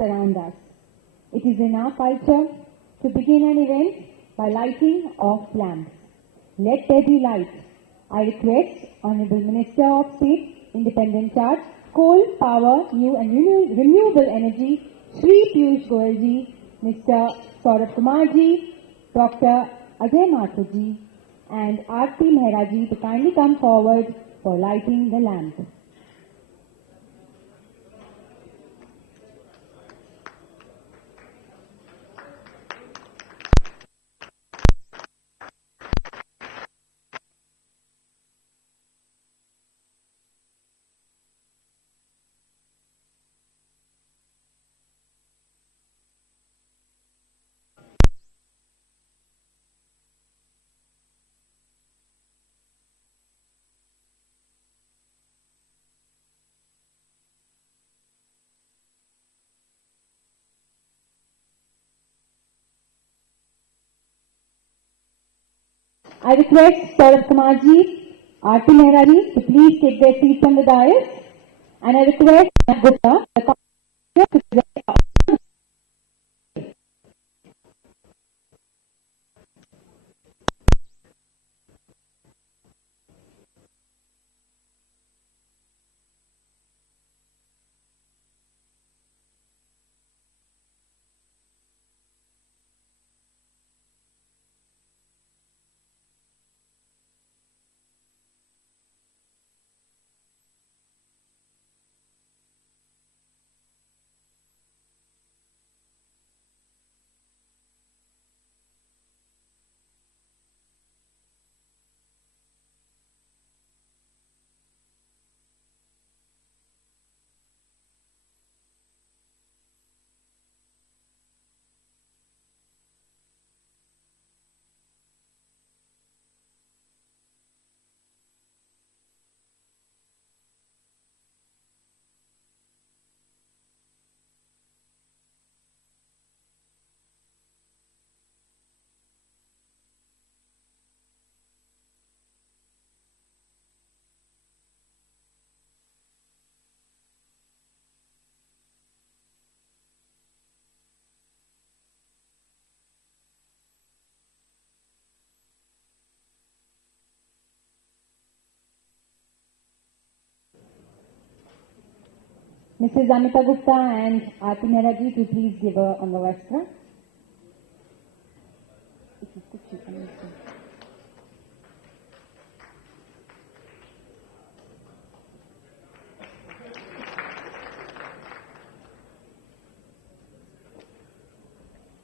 around us. It is in our culture to begin an event by lighting of lamps. Let there be light. I request Honorable Minister of State, Independent Charge, Coal, Power, New and Renewable Energy, Shri Piyush Goyal ji, Mr. Saurabh Kumar ji, Dr. Ajay Mathur ji, and Aarti Mehra ji to kindly come forward for lighting the lamp. I request Saurabh Kumar ji, Aarti Mehra ji to please take their seats on the dais, and I request Gupta, the to present. Mrs. Amita Gupta and Aarti Mehra ji to please give a Angavastra.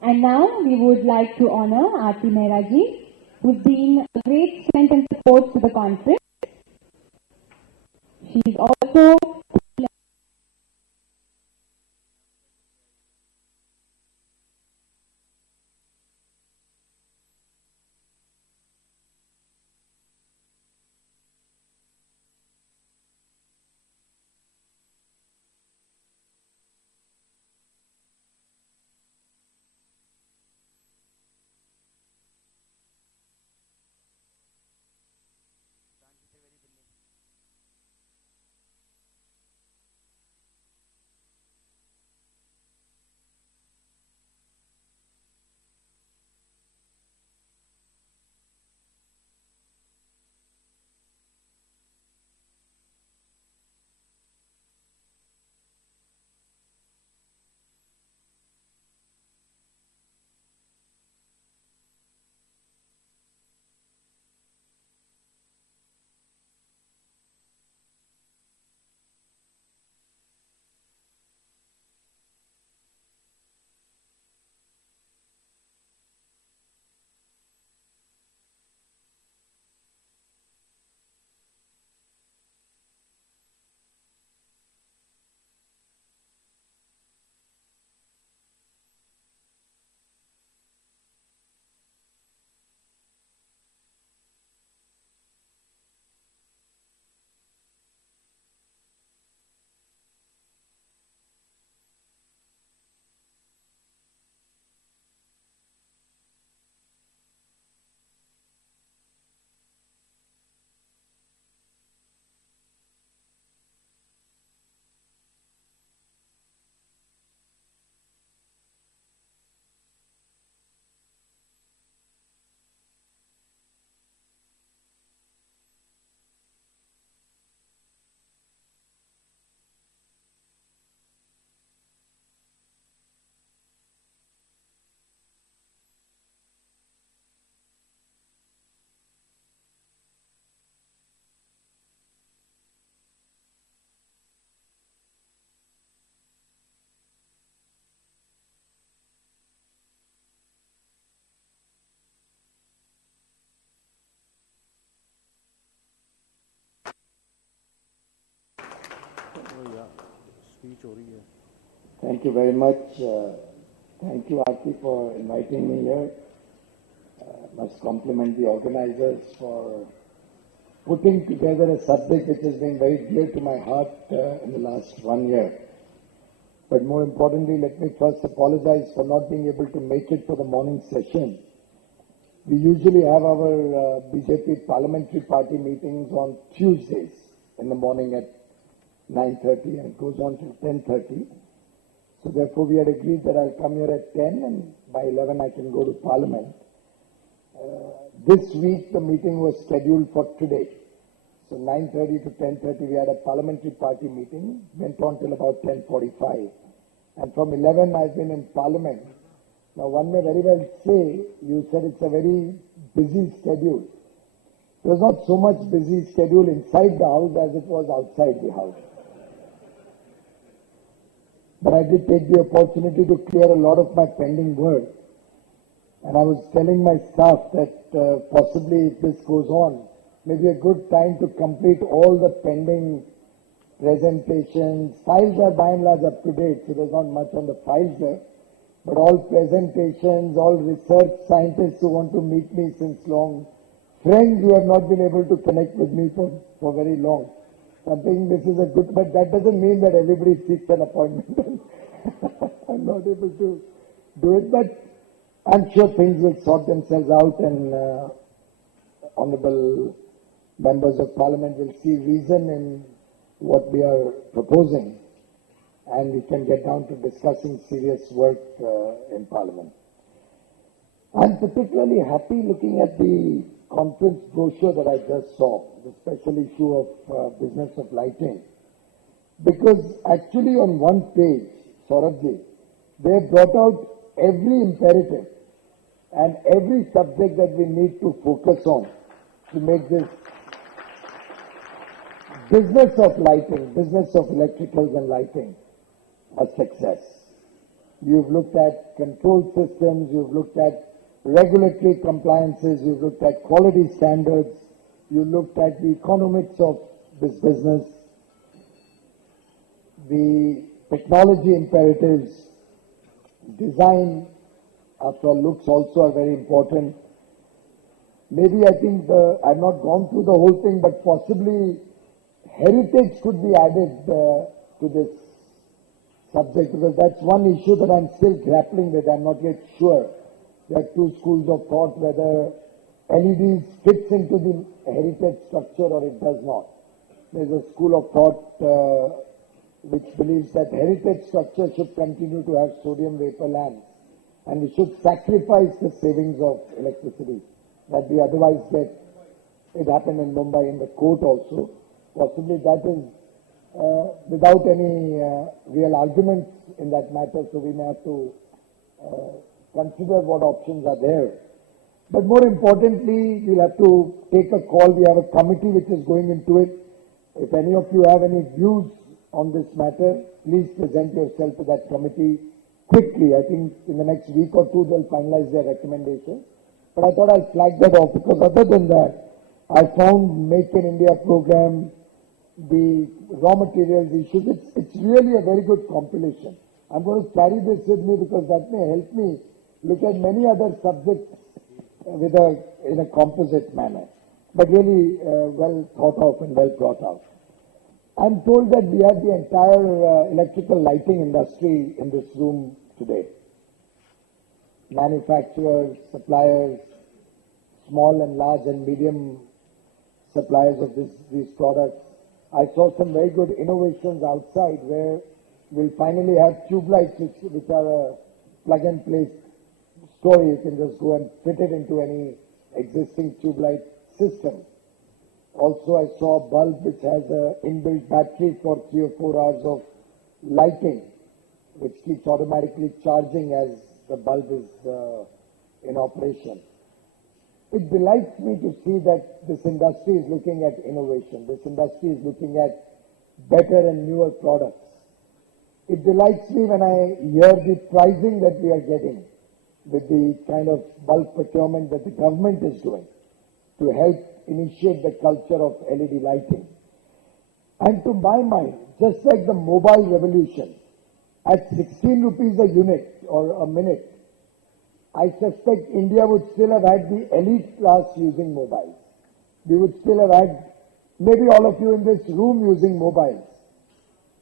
And now we would like to honor Aarti Mehra ji, who's been a great strength and support to the conference. She is also speech हो रही है. Thank you very much. Thank you, Aarti, for inviting me here. Must compliment the organizers for putting together a subject which has been very dear to my heart in the last 1 year. But more importantly, let me first apologize for not being able to make it for the morning session. We usually have our BJP parliamentary party meetings on Tuesdays in the morning at 9:30 and it goes on till 10:30. So therefore we had agreed that I'll come here at 10 and by 11 I can go to Parliament. This week the meeting was scheduled for today. So 9:30 to 10:30 we had a parliamentary party meeting, went on till about 10:45. And from 11 I've been in Parliament. Now one may very well say, you said it's a very busy schedule. It was not so much busy schedule inside the house as it was outside the house. But I did take the opportunity to clear a lot of my pending work. And I was telling my staff that possibly if this goes on, maybe a good time to complete all the pending presentations. Files are by and large up to date, so there's not much on the files there. But all presentations, all research scientists who want to meet me since long, friends who have not been able to connect with me for very long. I think this is a good, but that doesn't mean that everybody seeks an appointment. I'm not able to do it, but I'm sure things will sort themselves out and honorable members of parliament will see reason in what we are proposing and we can get down to discussing serious work in parliament. I'm particularly happy looking at the conference brochure that I just saw, the special issue of business of lighting, because actually on one page, Saurabhji, they brought out every imperative and every subject that we need to focus on to make this business of lighting, business of electricals and lighting a success. You've looked at control systems, you've looked at regulatory compliances, you've looked at quality standards, you looked at the economics of this business, the technology imperatives, design, after all, looks also are very important. Maybe I think I've not gone through the whole thing, but possibly heritage could be added to this subject, because that's one issue that I'm still grappling with. I'm not yet sure. There are two schools of thought whether LEDs fits into the heritage structure or it does not. There's a school of thought which believes that heritage structure should continue to have sodium vapor lamps and we should sacrifice the savings of electricity that we otherwise get. It happened in Mumbai in the court also. Possibly that is without any real arguments in that matter, so we may have to consider what options are there. But more importantly, we'll have to take a call. We have a committee which is going into it. If any of you have any views on this matter, please present yourself to that committee quickly. I think in the next week or two they'll finalize their recommendation. But I thought I'll flag that off because other than that, I found Make in India program, the raw materials issues, it's really a very good compilation. I'm going to carry this with me because that may help me look at many other subjects in a composite manner, but really well thought of and well brought out. I'm told that we have the entire electrical lighting industry in this room today. Manufacturers, suppliers, small and large and medium suppliers of these products. I saw some very good innovations outside where we'll finally have tube lights which are a plug and play story. You can just go and fit it into any existing tube light system. Also, I saw a bulb which has an inbuilt battery for 3 or 4 hours of lighting, which keeps automatically charging as the bulb is in operation. It delights me to see that this industry is looking at innovation. This industry is looking at better and newer products. It delights me when I hear the pricing that we are getting with the kind of bulk procurement that the government is doing to help initiate the culture of LED lighting. And to my mind, just like the mobile revolution, at 16 rupees a unit or a minute, I suspect India would still have had the elite class using mobiles. We would still have had maybe all of you in this room using mobiles.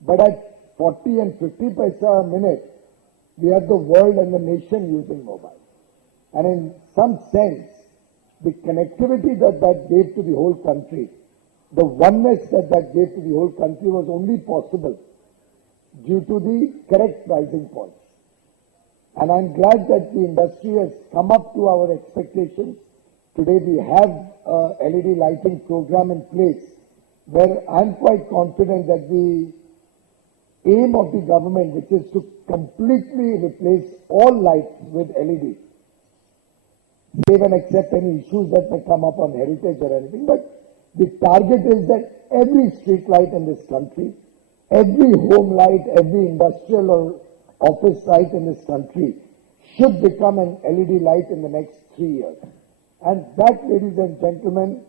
But at 40 and 50 paisa a minute, we have the world and the nation using mobiles. And in some sense, the connectivity that gave to the whole country, the oneness that gave to the whole country was only possible due to the correct pricing points. And I'm glad that the industry has come up to our expectations. Today we have a LED lighting program in place where I'm quite confident that the aim of the government, which is to completely replace all lights with LED, save and except any issues that may come up on heritage or anything, but the target is that every street light in this country, every home light, every industrial or office light in this country should become an LED light in the next 3 years. And that, ladies and gentlemen,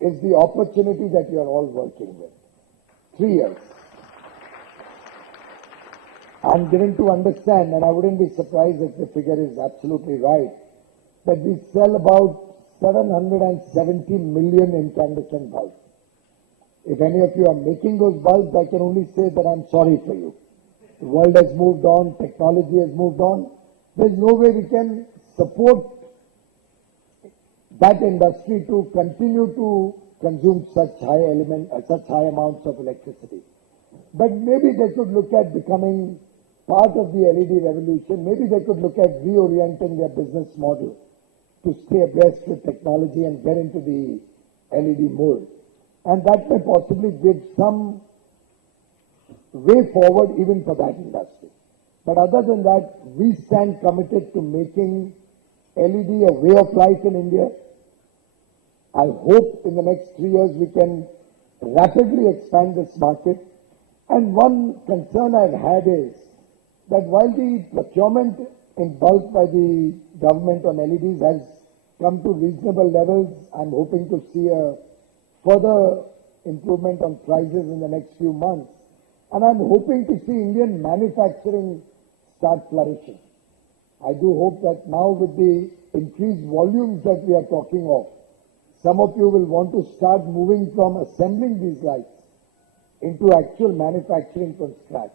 is the opportunity that you are all working with. 3 years. I'm given to understand, and I wouldn't be surprised if the figure is absolutely right, that we sell about 770 million incandescent bulbs. If any of you are making those bulbs, I can only say that I'm sorry for you. The world has moved on, technology has moved on. There's no way we can support that industry to continue to consume such high amounts of electricity. But maybe they could look at becoming part of the LED revolution. Maybe they could look at reorienting their business model to stay abreast with technology and get into the LED mold. And that may possibly give some way forward even for that industry. But other than that, we stand committed to making LED a way of life in India. I hope in the next 3 years we can rapidly expand this market. And one concern I've had is that while the procurement in bulk by the government on LEDs has come to reasonable levels, I'm hoping to see a further improvement on prices in the next few months. And I'm hoping to see Indian manufacturing start flourishing. I do hope that now with the increased volumes that we are talking of, some of you will want to start moving from assembling these lights into actual manufacturing from scratch.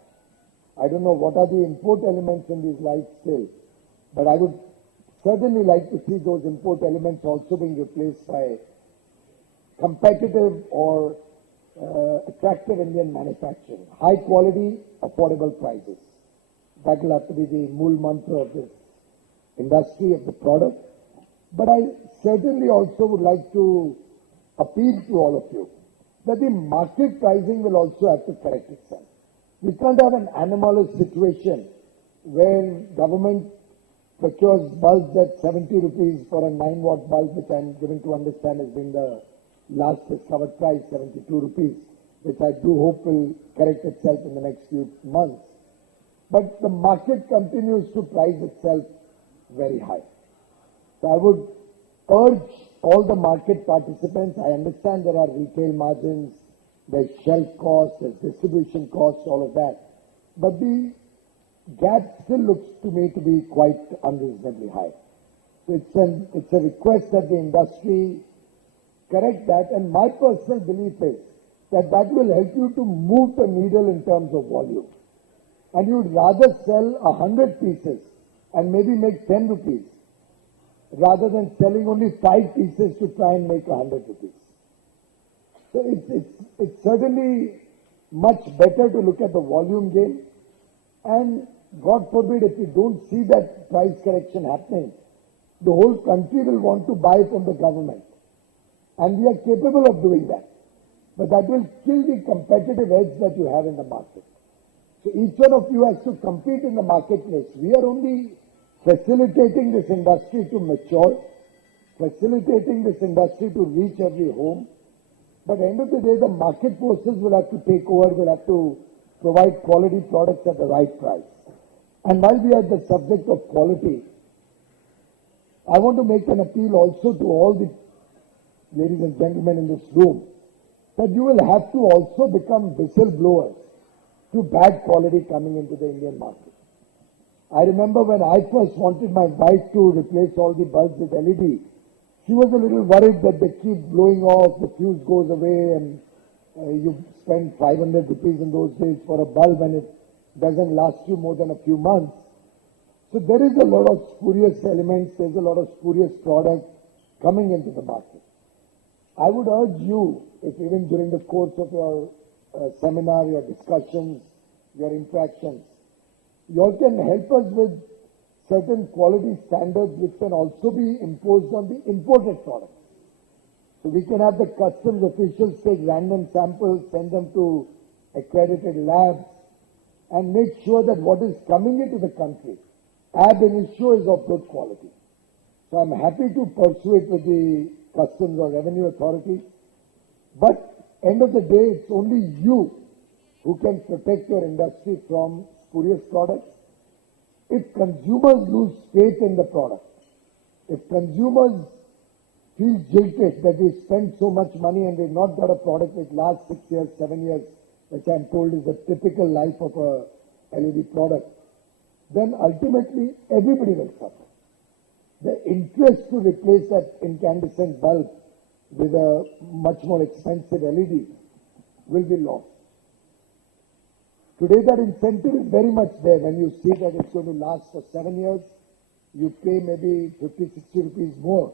I don't know what are the import elements in these lights still, but I would certainly like to see those import elements also being replaced by competitive or attractive Indian manufacturing. High quality, affordable prices. That will have to be the mool mantra of this industry, of the product. But I certainly also would like to appeal to all of you that the market pricing will also have to correct itself. We can't have an anomalous situation where government procures bulbs at 70 rupees for a 9-watt bulb, which I'm given to understand has been the last discovered price, 72 rupees, which I do hope will correct itself in the next few months. But the market continues to price itself very high. So I would urge all the market participants, I understand there are retail margins, there's shelf costs, there's distribution costs, all of that. But the gap still looks to me to be quite unreasonably high. So it's a request that the industry correct that, and my personal belief is that that will help you to move the needle in terms of volume. And you'd rather sell 100 pieces and maybe make 10 rupees rather than selling only 5 pieces to try and make 100 rupees. So it's certainly much better to look at the volume game, and God forbid if we don't see that price correction happening, the whole country will want to buy from the government. And we are capable of doing that. But that will kill the competitive edge that you have in the market. So each one of you has to compete in the marketplace. We are only facilitating this industry to mature, facilitating this industry to reach every home. But at the end of the day, the market forces will have to take over, will have to provide quality products at the right price. And while we are at the subject of quality, I want to make an appeal also to all the ladies and gentlemen in this room that you will have to also become whistleblowers to bad quality coming into the Indian market. I remember when I first wanted my wife to replace all the bulbs with LED, she was a little worried that they keep blowing off, the fuse goes away, and you spend 500 rupees in those days for a bulb and it doesn't last you more than a few months. So there is a lot of spurious elements, there's a lot of spurious product coming into the market. I would urge you, if even during the course of your seminar, your discussions, your interactions, you all can help us with certain quality standards which can also be imposed on the imported products. So we can have the customs officials take random samples, send them to accredited labs, and make sure that what is coming into the country, ab initio, is of good quality. So I'm happy to pursue it with the customs or revenue authorities. But end of the day, it's only you who can protect your industry from spurious products. If consumers lose faith in the product, if consumers feel jilted that we spend so much money and we've not got a product which lasts 6 years, 7 years, which I'm told is the typical life of a LED product, then ultimately everybody will suffer. The interest to replace that incandescent bulb with a much more expensive LED will be lost. Today that incentive is very much there. When you see that it's going to last for 7 years, you pay maybe 50, 60 rupees more,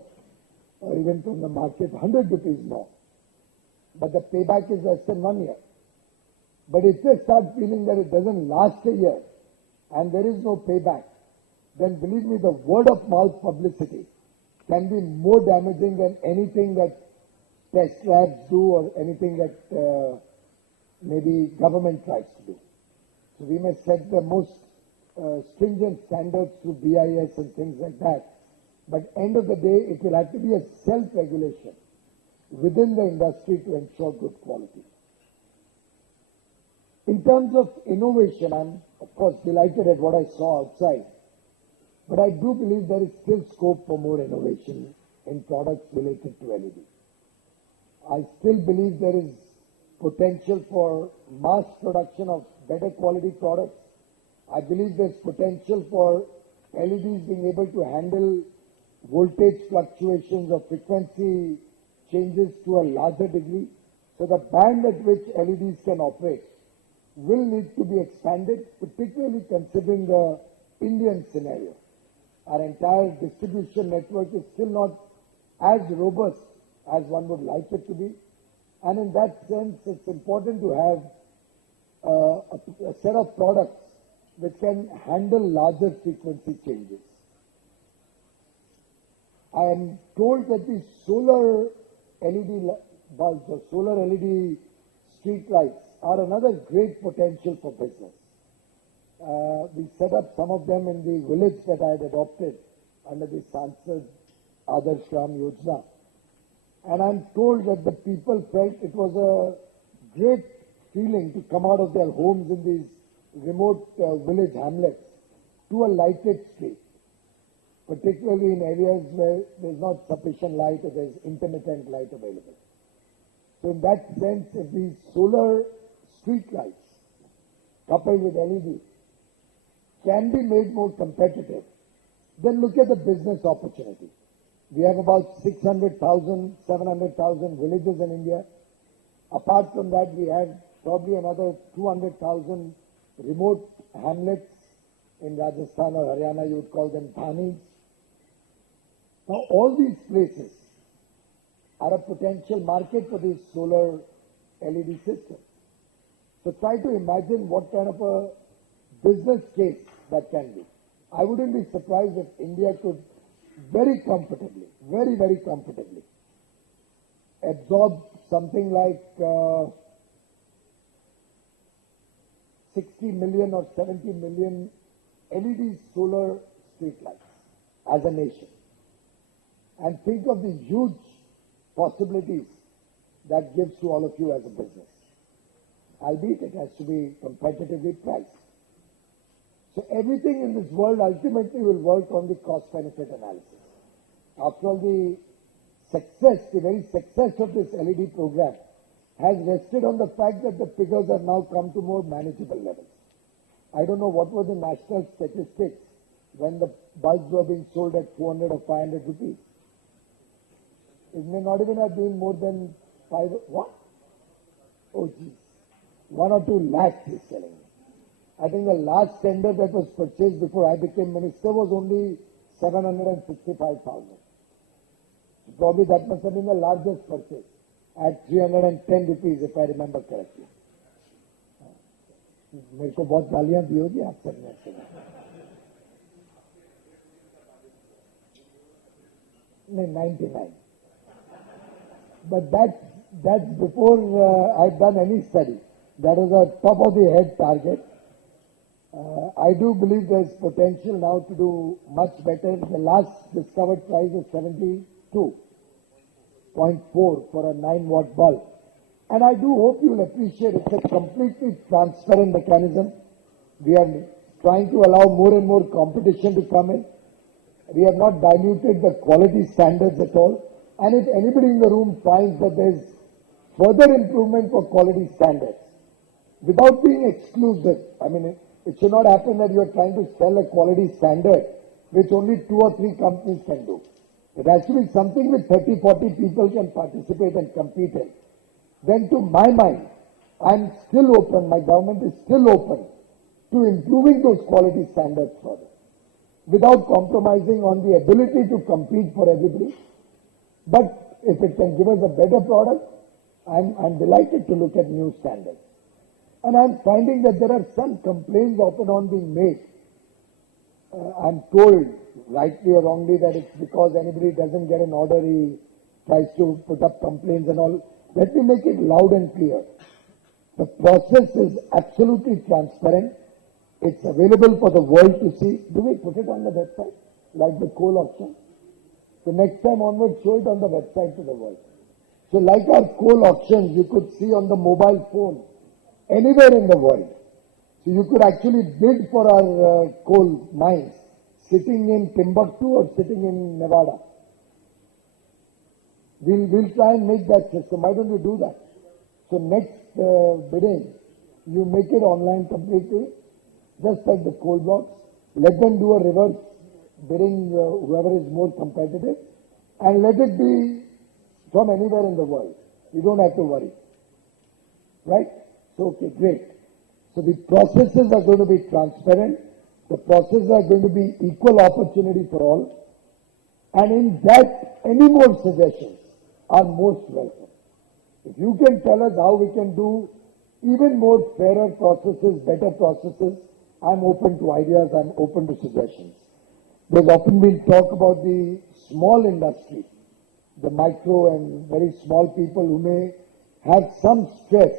or even from the market 100 rupees more. But the payback is less than 1 year. But if they start feeling that it doesn't last a year and there is no payback, then believe me, the word of mouth publicity can be more damaging than anything that test labs do or anything that maybe government tries to do. So we may set the most stringent standards through BIS and things like that. But end of the day, it will have to be a self-regulation within the industry to ensure good quality. In terms of innovation, I'm of course delighted at what I saw outside. But I do believe there is still scope for more innovation in products related to LED. I still believe there is potential for mass production of better quality products. I believe there's potential for LEDs being able to handle voltage fluctuations or frequency changes to a larger degree. So the band at which LEDs can operate will need to be expanded, particularly considering the Indian scenario. Our entire distribution network is still not as robust as one would like it to be. And in that sense, it's important to have a set of products which can handle larger frequency changes. I am told that the solar LED bulbs or solar LED street lights are another great potential for business. We set up some of them in the village that I had adopted under the Sansad Adarsh Gram Yojana. And I'm told that the people felt it was a great feeling to come out of their homes in these remote village hamlets to a lighted street, particularly in areas where there's not sufficient light or there's intermittent light available. So in that sense, if these solar street lights coupled with LED can be made more competitive, then look at the business opportunity. We have about 600,000, 700,000 villages in India. Apart from that, we have probably another 200,000 remote hamlets in Rajasthan or Haryana. You would call them thanis. Now, all these places are a potential market for these solar LED systems. So try to imagine what kind of a business case that can be. I wouldn't be surprised if India could very comfortably, very, very comfortably absorb something like 60 million or 70 million LED solar street lights as a nation. And think of the huge possibilities that gives to all of you as a business. Albeit it has to be competitively priced. So everything in this world ultimately will work on the cost-benefit analysis. After all, the success, the very success of this LED program has rested on the fact that the figures have now come to more manageable levels. I don't know what were the national statistics when the bulbs were being sold at 400 or 500 rupees. It may not even have been more than what? Oh geez, 1 or 2 lakhs he's selling. I think the last tender that was purchased before I became minister was only 765,000. Probably that must have been the largest purchase at 310 rupees if I remember correctly. मेरे को बहुत गालियां दी होगी आप सब में से नहीं 99 but that's before I've done any study. That was a top of the head target. I do believe there's potential now to do much better. The last discovered price is 72.4 for a 9-watt bulb. And I do hope you'll appreciate it's a completely transparent mechanism. We are trying to allow more and more competition to come in. We have not diluted the quality standards at all. And if anybody in the room finds that there's further improvement for quality standards, without being exclusive, I mean, it should not happen that you're trying to sell a quality standard which only 2 or 3 companies can do. It has to be something which 30, 40 people can participate and compete in. Then to my mind, I'm still open, my government is still open to improving those quality standards further without compromising on the ability to compete for everybody. But if it can give us a better product, I'm delighted to look at new standards. And I'm finding that there are some complaints off and on being made. I'm told, rightly or wrongly, that it's because anybody doesn't get an order, he tries to put up complaints and all. Let me make it loud and clear. The process is absolutely transparent. It's available for the world to see. Do we put it on the website, like the coal auction? So next time onwards, show it on the website to the world. So like our coal auctions, you could see on the mobile phone, anywhere in the world. So you could actually bid for our coal mines, sitting in Timbuktu or sitting in Nevada. We'll try and make that system. Why don't you do that? So next bidding, you make it online completely, just like the coal blocks. Let them do a reverse bidding, whoever is more competitive, and let it be from anywhere in the world. You don't have to worry. Right? So, okay, great. So the processes are going to be transparent. The processes are going to be equal opportunity for all. And in that, any more suggestions are most welcome. If you can tell us how we can do even more fairer processes, better processes, I'm open to ideas, I'm open to suggestions. There's often been talk about the small industry, the micro and very small people who may have some stress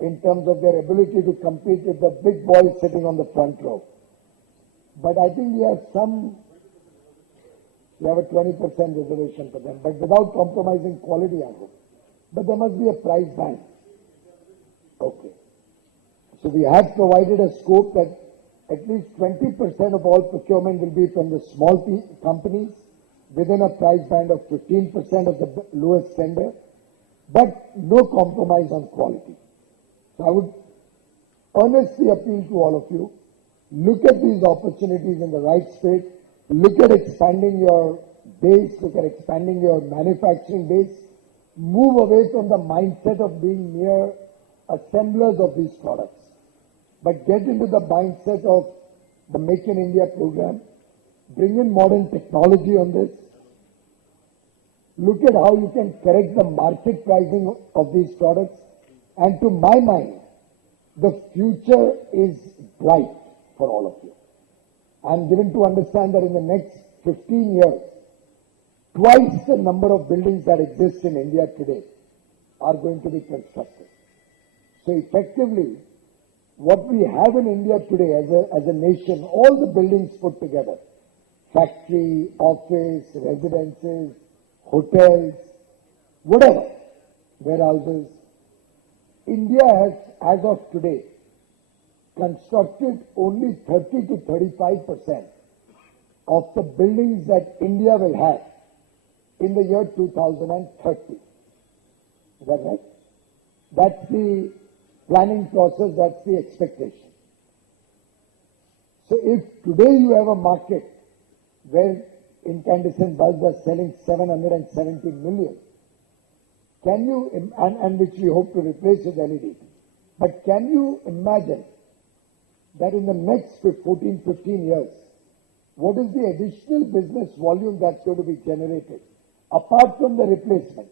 in terms of their ability to compete with the big boys sitting on the front row. But I think we have a 20% reservation for them, but without compromising quality, I hope. But there must be a price band. Okay. So we have provided a scope that at least 20% of all procurement will be from the small companies within a price band of 15% of the lowest tender, but no compromise on quality. So I would earnestly appeal to all of you, look at these opportunities in the right space, look at expanding your base, look at expanding your manufacturing base, move away from the mindset of being mere assemblers of these products, but get into the mindset of the Make in India program, bring in modern technology on this, look at how you can correct the market pricing of these products, and to my mind, the future is bright for all of you. I'm given to understand that in the next 15 years, twice the number of buildings that exist in India today are going to be constructed. So effectively, what we have in India today as a nation, all the buildings put together, factory, office, residences, hotels, whatever, warehouses, India has, as of today, constructed only 30 to 35% of the buildings that India will have in the year 2030. Is that right? That's the planning process, that's the expectation. So if today you have a market where incandescent bulbs are selling 770 million, can you, and which we hope to replace with LED, but can you imagine that in the next 14, 15 years, what is the additional business volume that's going to be generated apart from the replacement?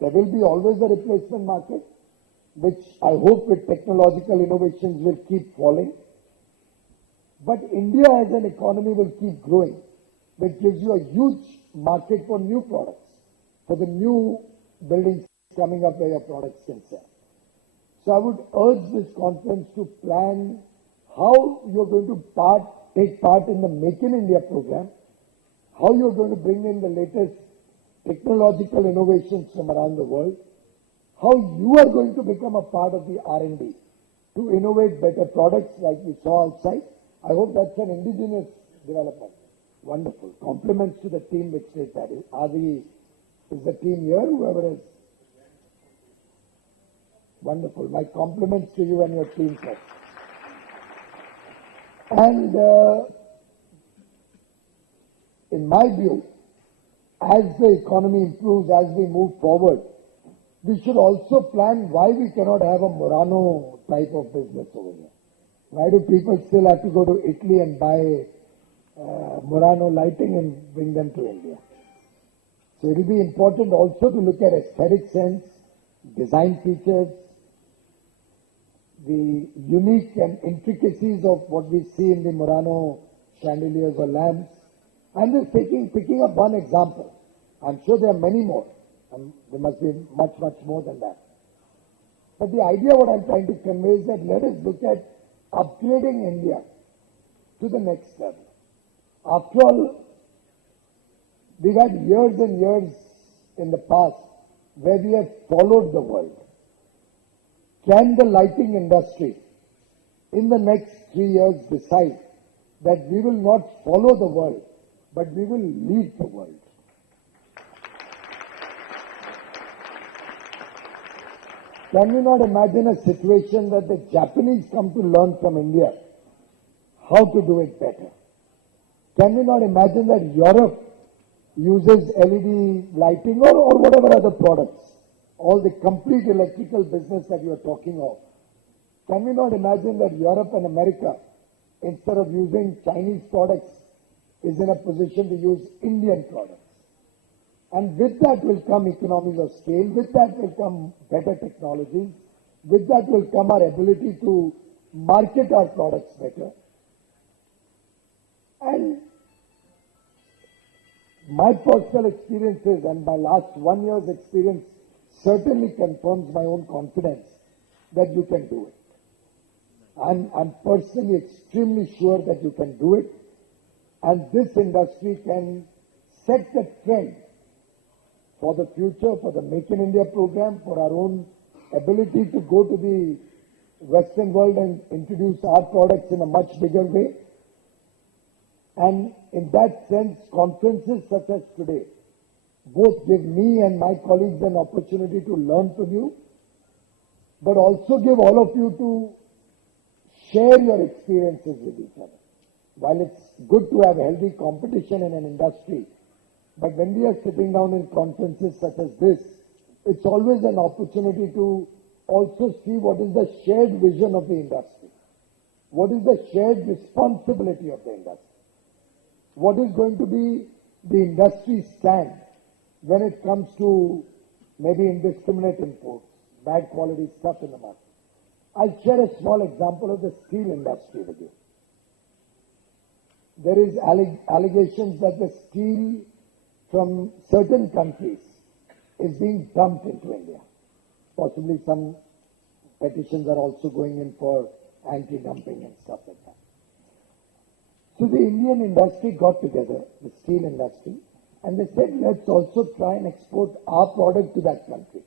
There will be always a replacement market, which I hope with technological innovations will keep falling. But India as an economy will keep growing, which gives you a huge market for new products, for the new buildings coming up where your products can sell. So I would urge this conference to plan how you're going to take part in the Make in India program, how you're going to bring in the latest technological innovations from around the world, how you are going to become a part of the R&D to innovate better products like we saw outside. I hope that's an indigenous development. Wonderful. Compliments to the team which did that. Is the team here, whoever is? Wonderful. My compliments to you and your team, sir. And in my view, as the economy improves, as we move forward, we should also plan why we cannot have a Murano type of business over here. Why do people still have to go to Italy and buy Murano lighting and bring them to India? So it will be important also to look at aesthetic sense, design features, the unique and intricacies of what we see in the Murano chandeliers or lamps. I'm just picking up one example. I'm sure there are many more, and there must be much, much more than that. But the idea what I'm trying to convey is that let us look at upgrading India to the next level. After all, we've had years and years in the past where we have followed the world. Can the lighting industry in the next 3 years decide that we will not follow the world, but we will lead the world? Can we not imagine a situation that the Japanese come to learn from India how to do it better? Can we not imagine that Europe uses LED lighting or whatever other products, all the complete electrical business that you are talking of? Can we not imagine that Europe and America, instead of using Chinese products, is in a position to use Indian products? And with that will come economies of scale, with that will come better technologies, with that will come our ability to market our products better. And my personal experiences and my last 1 year's experience certainly confirms my own confidence that you can do it. I'm personally extremely sure that you can do it, and this industry can set the trend for the future, for the Make in India program, for our own ability to go to the Western world and introduce our products in a much bigger way. And in that sense, conferences such as today both give me and my colleagues an opportunity to learn from you, but also give all of you to share your experiences with each other. While it's good to have healthy competition in an industry, but when we are sitting down in conferences such as this, it's always an opportunity to also see what is the shared vision of the industry. What is the shared responsibility of the industry? What is going to be the industry stand when it comes to maybe indiscriminate imports, bad quality stuff in the market? I'll share a small example of the steel industry with you. There is allegations that the steel from certain countries is being dumped into India. Possibly some petitions are also going in for anti-dumping and stuff like that. So the Indian industry got together, the steel industry, and they said, let's also try and export our product to that country,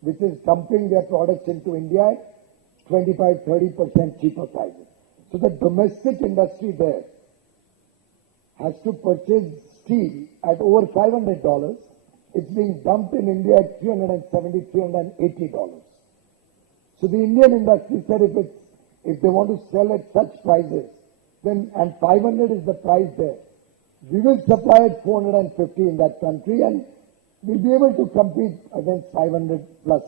which is dumping their products into India at 25-30% cheaper prices. So the domestic industry there has to purchase steel at over $500. It's being dumped in India at $370, $380. So the Indian industry said if they want to sell at such prices, then and 500 is the price there, we will supply at 450 in that country and we'll be able to compete against 500 plus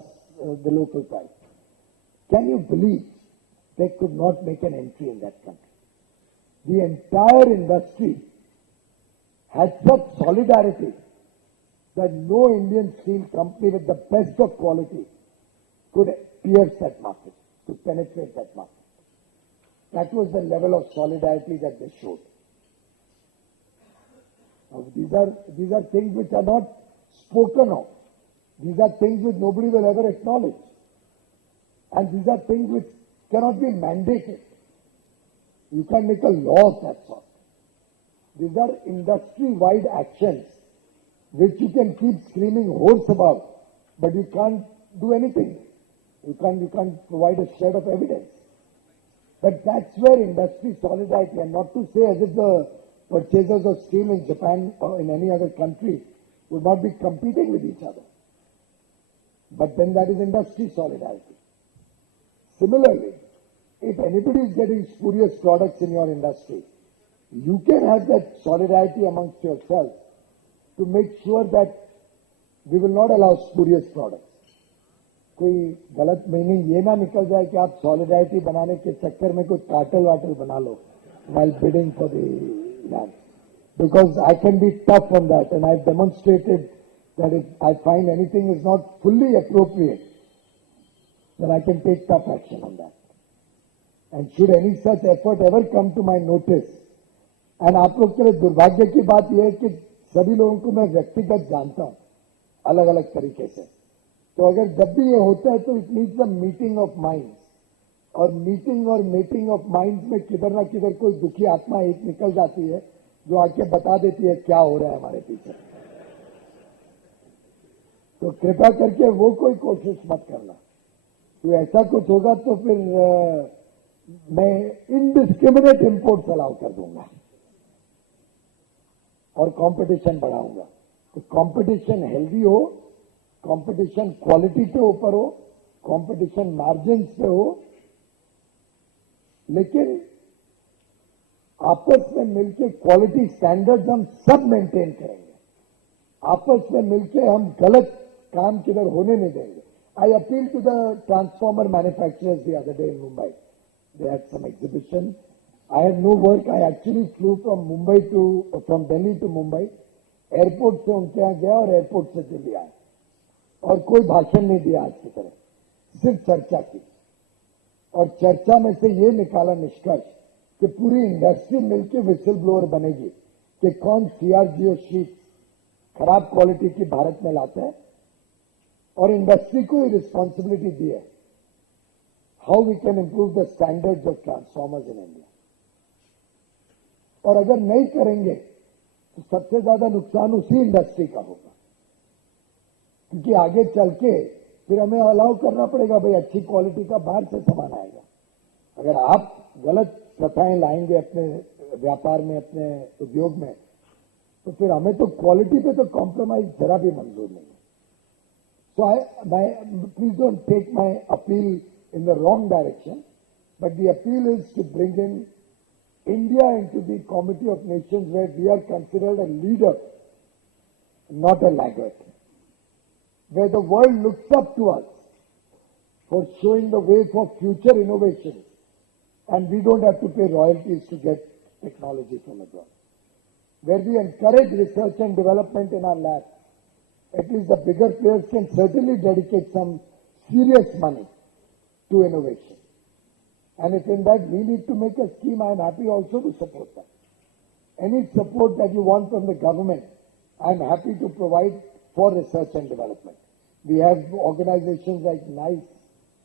the local price. Can you believe they could not make an entry in that country? The entire industry had such solidarity that no Indian steel company with the best of quality could pierce that market, could penetrate that market. That was the level of solidarity that they showed. Now, these are things which are not spoken of. These are things which nobody will ever acknowledge. And these are things which cannot be mandated. You can make a law of that sort. These are industry-wide actions which you can keep screaming hoarse about, but you can't do anything. You can't provide a shred of evidence. But that's where industry solidarity, and not to say as if the purchasers of steel in Japan or in any other country would not be competing with each other. But then that is industry solidarity. Similarly, if anybody is getting spurious products in your industry, you can have that solidarity amongst yourselves to make sure that we will not allow spurious products. कोई गलत meaning ये ना निकल जाए कि आप solidarity बनाने के चक्कर में कोई कार्टेल वाटल बना लो while bidding for the land. Because I can be tough on that, and I've demonstrated that if I find anything is not fully appropriate, then I can take tough action on that. And should any such effort ever come to my notice, and आप लोग के लिए दुर्भाग्य की बात यह है कि सभी लोगों को मैं व्यक्तिगत जानता हूं अलग अलग तरीके से, तो अगर जब भी ये होता है तो it needs a meeting of minds, और मीटिंग और मीटिंग ऑफ माइंड्स में किधर ना किधर कोई दुखी आत्मा एक निकल जाती है जो आके बता देती है क्या हो रहा है हमारे पीछे. तो कृपया करके वो कोई कोशिश मत करना. तो ऐसा कुछ होगा तो फिर मैं इनडिस्क्रिमिनेट इंपोर्ट्स अलाउ कर दूंगा और कंपटीशन बढ़ाऊंगा. तो कंपटीशन हेल्दी हो, कंपटीशन क्वालिटी के ऊपर हो, कंपटीशन मार्जिन पे हो, लेकिन आपस में मिलके क्वालिटी स्टैंडर्ड्स हम सब मेंटेन करेंगे. आपस में मिलके हम गलत काम किधर होने नहीं देंगे. I appealed to the transformer manufacturers the other day in Mumbai. They had some exhibition. I had no work. I actually flew from Delhi to Mumbai. Airport से उनके यहाँ गया और एयरपोर्ट से दिल्ली आया और कोई भाषण नहीं दिया आज की तरह, सिर्फ चर्चा की. और चर्चा में से ये निकाला निष्कर्ष कि पूरी इंडस्ट्री मिलकर विसिल ब्लोअर बनेगी कि कौन सीआरजीओ शीट खराब क्वालिटी की भारत में लाता है, और इंडस्ट्री को ही रिस्पॉन्सिबिलिटी दी है how we can improve the standards of transformers in India. और अगर नहीं करेंगे तो सबसे ज्यादा नुकसान उसी इंडस्ट्री का होगा, क्योंकि आगे चल के फिर हमें अलाउ करना पड़ेगा भाई अच्छी क्वालिटी का बाहर से सामान आएगा. अगर आप गलत प्रथाएं लाएंगे अपने व्यापार में, अपने उद्योग में, तो फिर हमें तो क्वालिटी पे तो कॉम्प्रोमाइज जरा भी मंजूर नहीं है. So please don't take my appeal in the wrong direction, but the appeal is to bring in India into the Committee of Nations where we are considered a leader, not a laggard, where the world looks up to us for showing the way for future innovations, and we don't have to pay royalties to get technology from abroad, where we encourage research and development in our labs. At least the bigger players can certainly dedicate some serious money to innovation. And if in that we need to make a scheme, I am happy also to support that. Any support that you want from the government, I am happy to provide for research and development. We have organizations like NICE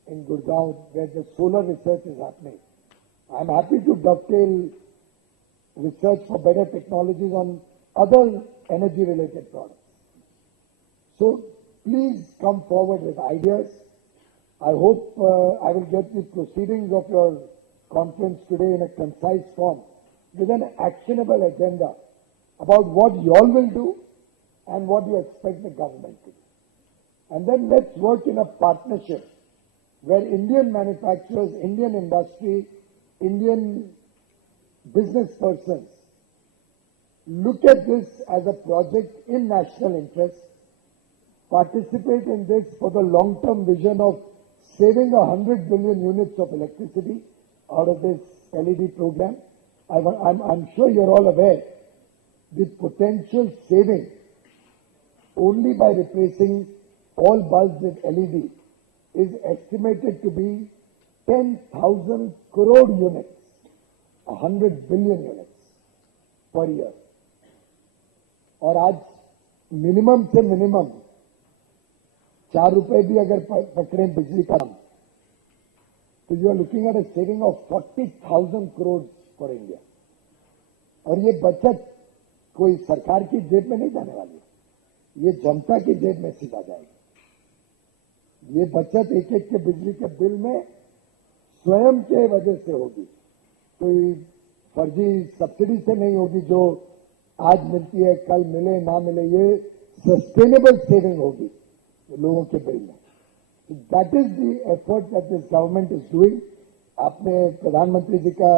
in Gurgaon where the solar research is happening. I am happy to dovetail research for better technologies on other energy-related products. So please come forward with ideas. I hope I will get the proceedings of your conference today in a concise form with an actionable agenda about what you all will do and what you expect the government to do. And then let's work in a partnership where Indian manufacturers, Indian industry, Indian business persons look at this as a project in national interest, participate in this for the long-term vision of saving 100 billion units of electricity out of this LED program. I'm sure you're all aware the potential saving only by replacing all bulbs with LED is estimated to be 10,000 crore units, 100 billion units per year. और आज minimum से minimum 4 रुपए भी अगर पकड़ें बिजली का दाम, तो you are looking at a saving of 40,000 crore for India. और ये बचत कोई सरकार की जेब में नहीं जाने वाली, ये जनता की जेब में सीधा जाएगी. ये बचत एक एक के बिजली के बिल में स्वयं के वजह से होगी, कोई फर्जी सब्सिडी से नहीं होगी जो आज मिलती है कल मिले ना मिले. ये सस्टेनेबल सेविंग होगी लोगों के बिल में. That is the effort that this government is doing. आपने प्रधानमंत्री जी का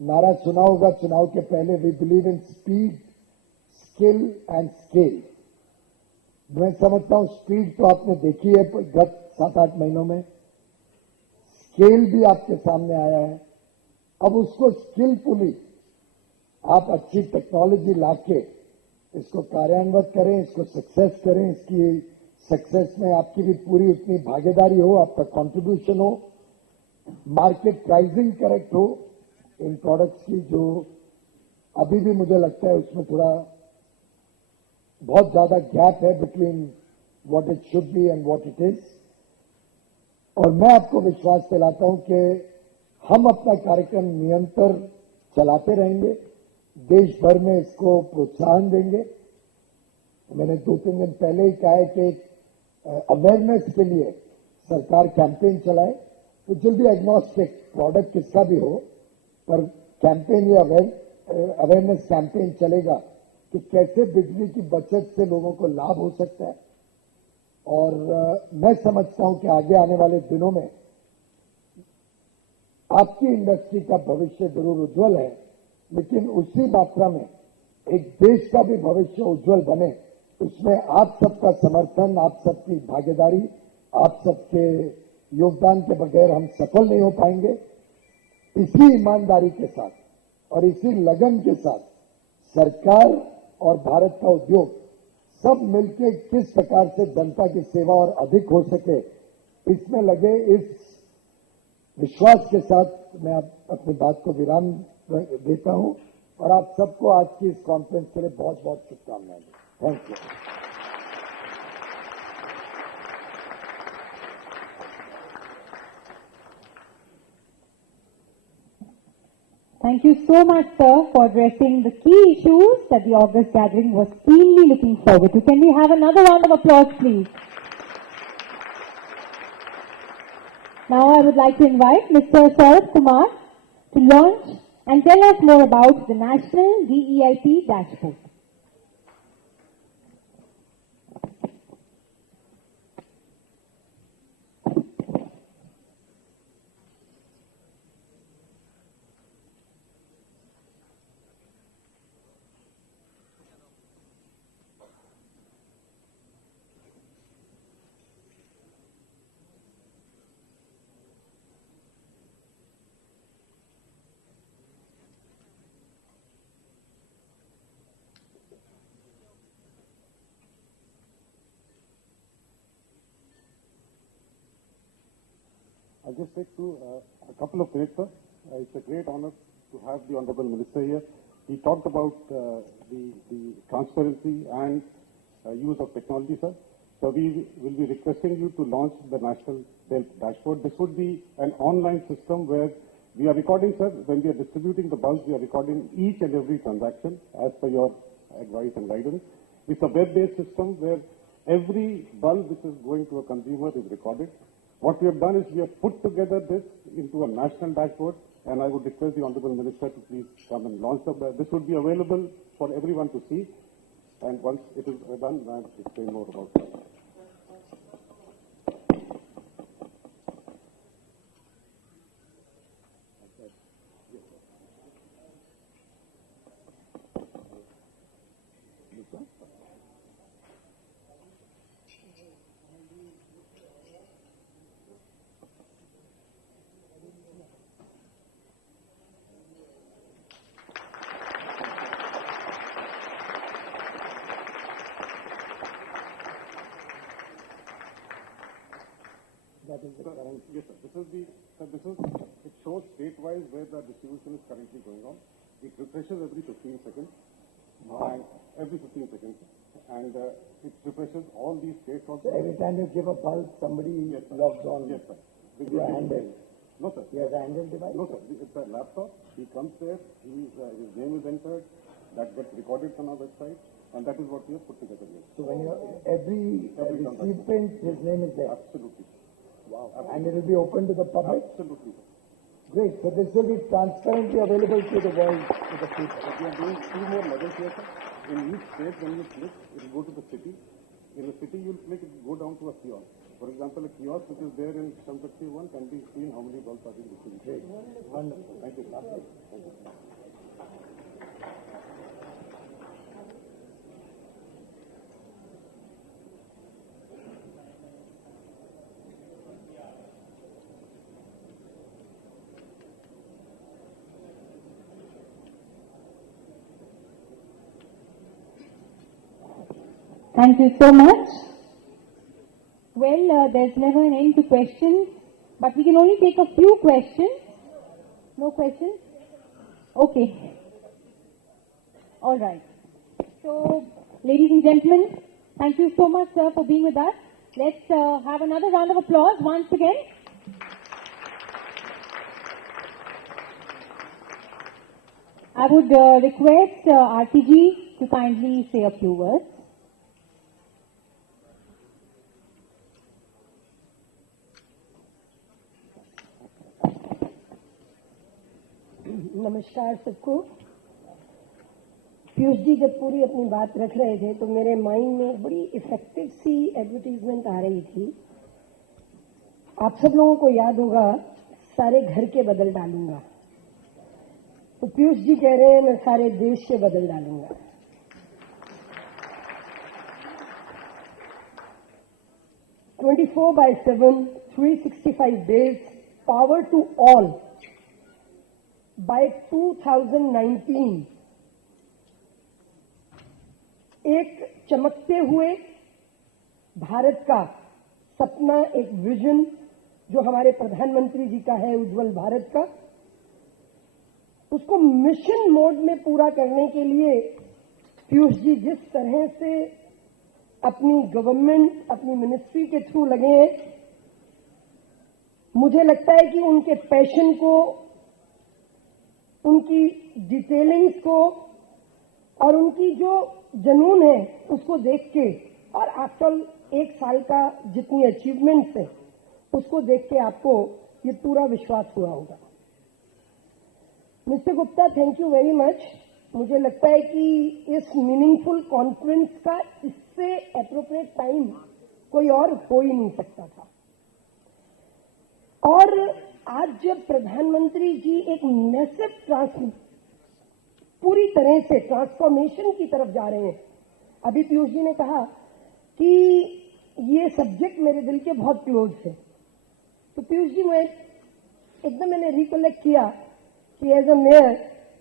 नारा सुना होगा चुनाव के पहले, we believe in speed, skill and scale. मैं समझता हूं स्पीड तो आपने देखी है गत 7-8 महीनों में, स्केल भी आपके सामने आया है. अब उसको स्किलफुली आप अच्छी टेक्नोलॉजी लाके इसको कार्यान्वित करें, इसको सक्सेस करें. इसकी सक्सेस में आपकी भी पूरी उतनी भागीदारी हो, आपका कंट्रीब्यूशन हो, मार्केट प्राइसिंग करेक्ट हो इन प्रोडक्ट्स की, जो अभी भी मुझे लगता है उसमें थोड़ा बहुत ज्यादा गैप है between what it should be and what it is. और मैं आपको विश्वास दिलाता हूं कि हम अपना कार्यक्रम निरंतर चलाते रहेंगे, देश भर में इसको प्रोत्साहन देंगे. मैंने 2-3 दिन पहले ही कहा है कि अवेयरनेस के लिए सरकार कैंपेन चलाए. तो जल्दी एग्नोस्टिक प्रोडक्ट किसका भी हो, पर कैंपेन या अवेयरनेस कैंपेन चलेगा कि कैसे बिजली की बचत से लोगों को लाभ हो सकता है. और मैं समझता हूं कि आगे आने वाले दिनों में आपकी इंडस्ट्री का भविष्य जरूर उज्जवल है, लेकिन उसी मात्रा में एक देश का भी भविष्य उज्जवल बने, उसमें आप सबका समर्थन, आप सबकी भागीदारी, आप सबके योगदान के बगैर हम सफल नहीं हो पाएंगे. इसी ईमानदारी के साथ और इसी लगन के साथ सरकार और भारत का उद्योग सब मिलकर किस प्रकार से जनता की सेवा और अधिक हो सके, इसमें लगे. इस विश्वास के साथ मैं अपनी बात को विराम देता हूं और आप सबको आज की इस कॉन्फ्रेंस के लिए बहुत बहुत शुभकामनाएं. Thank you. Thank you so much, sir, for addressing the key issues that the August gathering was keenly looking forward to. Can we have another round of applause, please? Now I would like to invite Mr. Saurabh Kumar to launch and tell us more about the National DEIP Dashboard. I'll just take a couple of minutes, sir. It's a great honor to have the Honorable Minister here. He talked about the transparency and use of technology, sir. So we will be requesting you to launch the National Health Dashboard. This would be an online system where we are recording, sir, when we are distributing the bulbs, we are recording each and every transaction as per your advice and guidance. It's a web-based system where every bulb which is going to a consumer is recorded. What we have done is we have put together this into a national dashboard, and I would request the Honorable Minister to please come and launch the. This would be available for everyone to see, and once it is done, I'll explain more about it. What is the current? Yes, sir. It shows state-wise where the distribution is currently going on. It refreshes every 15 seconds. And every 15 seconds. And it refreshes all these states also. So every time you give a bulb, somebody logs on. Yes, sir. With your handle. No, sir. He has a handle device? No, sir. It's a laptop. He comes there. His name is entered. That gets recorded on our website. And that is what we have put together here. So when you every recipient, his name is there. Absolutely. Wow. And it will be open to the public? Absolutely. Great. So this will be transparently available to the world, to the people. But we are doing 2 more levels here, sir. In each state, when you click, it will go to the city. In the city, you will click, it will go down to a kiosk. For example, a kiosk which is there in Shamshakti 1 can be seen how many bulbs are being distributed. Wonderful. Thank you, sir. Thank you. Thank you so much. Well, there's never an end to questions, but we can only take a few questions. No questions? Okay. All right. So, ladies and gentlemen, thank you so much, sir, for being with us. Let's have another round of applause once again. I would request RTG to kindly say a few words. नमस्कार सबको। पीयूष जी जब पूरी अपनी बात रख रहे थे तो मेरे माइंड में बड़ी इफेक्टिव सी एडवर्टीजमेंट आ रही थी। आप सब लोगों को याद होगा, सारे घर के बदल डालूंगा। तो पीयूष जी कह रहे हैं मैं सारे देश के बदल डालूंगा। "24/7, 365 days, power to all" by 2019 एक चमकते हुए भारत का सपना, एक विजन जो हमारे प्रधानमंत्री जी का है, उज्जवल भारत का, उसको मिशन मोड में पूरा करने के लिए पीयूष जी जिस तरह से अपनी गवर्नमेंट, अपनी मिनिस्ट्री के थ्रू लगे हैं, मुझे लगता है कि उनके पैशन को, उनकी डिटेलिंग्स को और उनकी जो जुनून है उसको देख के, और आफ्टर 1 साल का जितनी अचीवमेंट्स है उसको देख के आपको ये पूरा विश्वास हुआ होगा। Mister Gupta, thank you very much. मुझे लगता है कि इस मीनिंगफुल कॉन्फ्रेंस का इससे एप्रोप्रिएट टाइम कोई और हो ही नहीं सकता था। और आज जब प्रधानमंत्री जी एक मैसिव पूरी तरह से ट्रांसफॉर्मेशन की तरफ जा रहे हैं, अभी पीयूष जी ने कहा कि ये सब्जेक्ट मेरे दिल के बहुत क्लोज है, तो पीयूष जी मैंने रिकलेक्ट किया कि as a mayor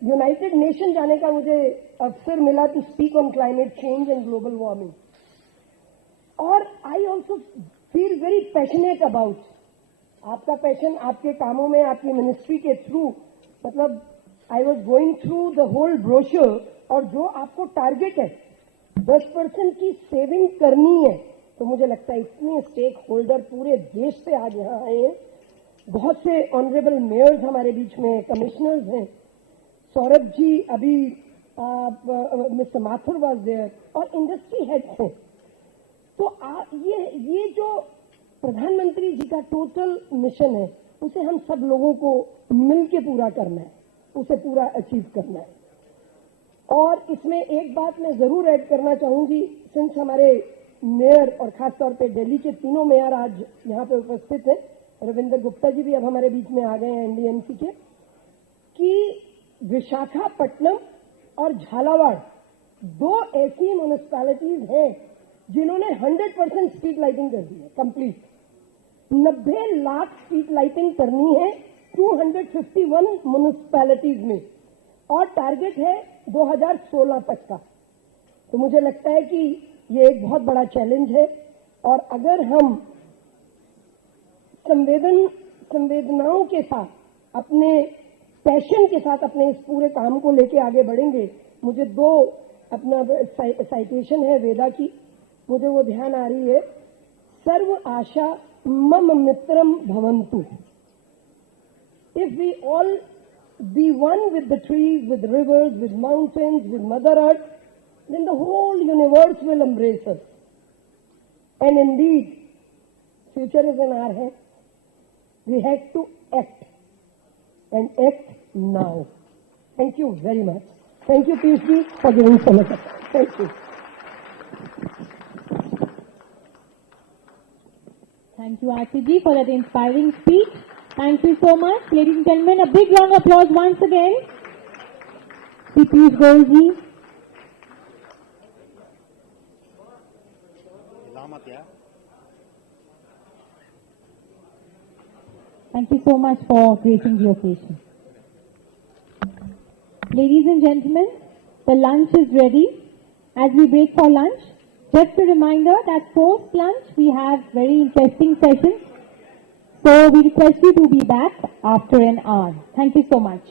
United Nation जाने का मुझे अवसर मिला to speak on climate change and global warming, और I also feel very passionate about आपका पैशन, आपके कामों में, आपकी मिनिस्ट्री के थ्रू, मतलब I was going through the whole brochure, और जो आपको टारगेट है 10% की सेविंग करनी है, तो मुझे लगता है इतने स्टेक होल्डर पूरे देश से आज यहाँ आए हैं। बहुत से ऑनरेबल मेयर्स हमारे बीच में, कमिश्नर्स हैं, सौरभ जी, अभी मिस्टर माथुर वाज देयर, और इंडस्ट्री हेड्स हैं। तो ये जो प्रधानमंत्री जी का टोटल मिशन है, उसे हम सब लोगों को मिलके पूरा करना है, उसे पूरा अचीव करना है। और इसमें एक बात मैं जरूर ऐड करना चाहूंगी, सिंस हमारे मेयर और खासतौर पे दिल्ली के तीनों मेयर आज यहाँ पे उपस्थित हैं, रविंद्र गुप्ता जी भी अब हमारे बीच में आ गए हैं एनडीएमसी के, कि विशाखापट्टनम और झालावाड़ 2 ऐसी म्यूनिसिपैलिटीज हैं जिन्होंने 100% स्ट्रीट लाइटिंग कर दी है, कंप्लीट। 90 लाख स्ट्रीट लाइटिंग करनी है 251 म्यूनिसिपैलिटीज में, और टारगेट है 2016 तक का। तो मुझे लगता है कि ये एक बहुत बड़ा चैलेंज है, और अगर हम संवेदनाओं के साथ, अपने पैशन के साथ अपने इस पूरे काम को लेके आगे बढ़ेंगे। मुझे दो अपना साइटेशन है वेदा की, मुझे वो ध्यान आ रही है। सर्व आशा मम मित्रम भवन्तु। If we all be one with the trees, with rivers, with mountains, with Mother Earth, then the whole universe will embrace us. And indeed, future is in our hands. We have to act, and act now. Thank you very much. Thank you, Piyush ji, for giving so much. Thank you. Thank you, Aarti ji, for that inspiring speech. Thank you so much. Ladies and gentlemen, a big round of applause once again. Shri Piyush Goyal ji. Thank you so much for gracing the occasion. Ladies and gentlemen, the lunch is ready. As we break for lunch, just a reminder that post-lunch we have very interesting sessions. So we request you to be back after an hour. Thank you so much.